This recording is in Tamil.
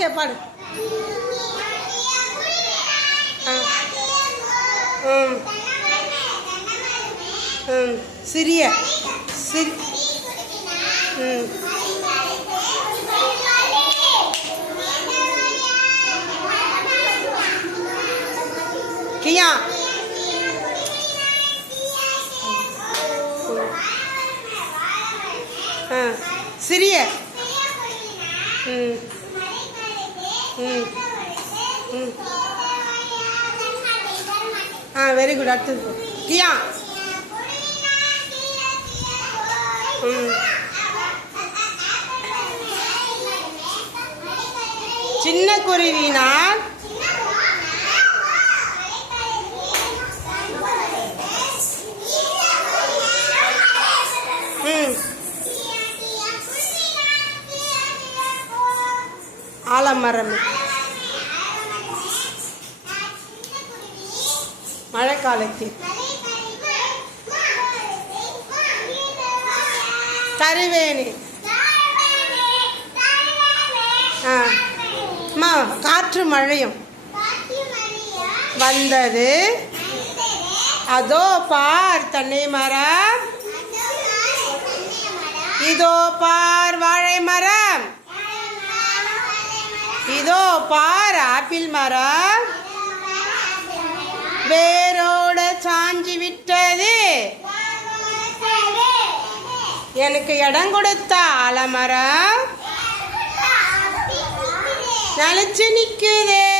ஓகே பாடு. சிறிய கியா சிறிய வெரி குட். அடுத்தது கியா சின்ன குருவினால் ஆலமரம் மழைக்காலத்தில் கருவேணி காற்று மழையும் வந்தது அதோ பார் தென்னை மரம் இதோ பார் வாழை மரம் இதோ பார் ஆப்பிள் மரம் வேரோட சாஞ்சி விட்டது எனக்கு இடம் கொடுத்த ஆலமரம் நிலைச்சு நிக்குதே.